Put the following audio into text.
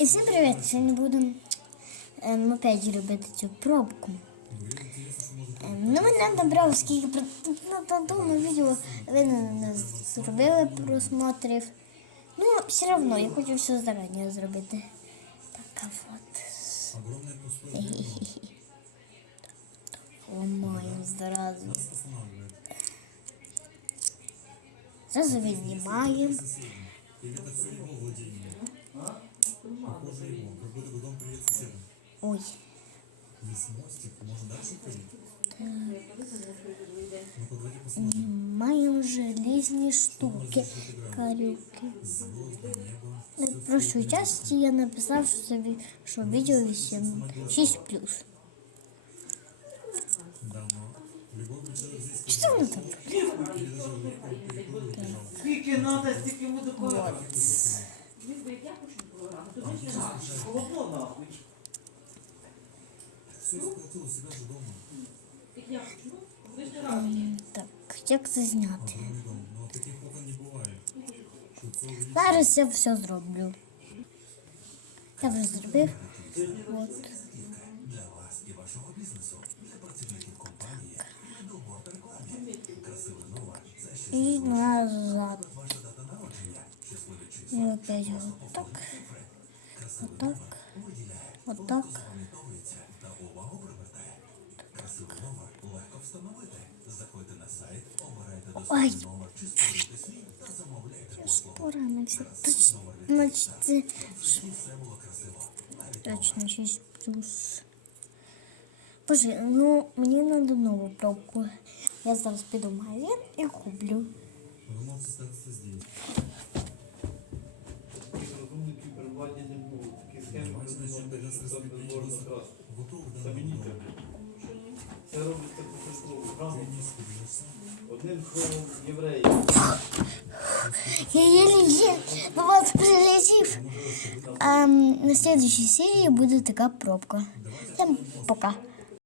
І всім привіт! Сьогодні будемо ем, опять робити цю пробку. Ем, ну, мене набрав скільки про ну, тому відео ви не, зробили просмотрів. Ну, все одно, я хочу все зарані зробити. Так, а от. Ламаємо зразу. Зразу віднімаємо. Ой. Маємо желізні штуки, карюки. Ну, В прошлій часті я написав, що, собі, що відео 8, 6 плюс. Що це воно там? Скільки надо, стільки буду коли. Холодно нахуй. М, Так, як це зняти? Зараз я все зроблю. Я вже зробив. От. І назад. Вот так. Ой. Я ж поранився. Точно, значить, це ж- точно 6 плюс. Боже, ну мені треба нову пробку. Я зараз піду в магазин і куплю. Розумників перебування не було. Такі схеми можна красти. Самініка. Це робиться по програму. Одним словом, євреї. Я еле до вас прилетів. А, на следующей серии буде така пробка. Всем пока.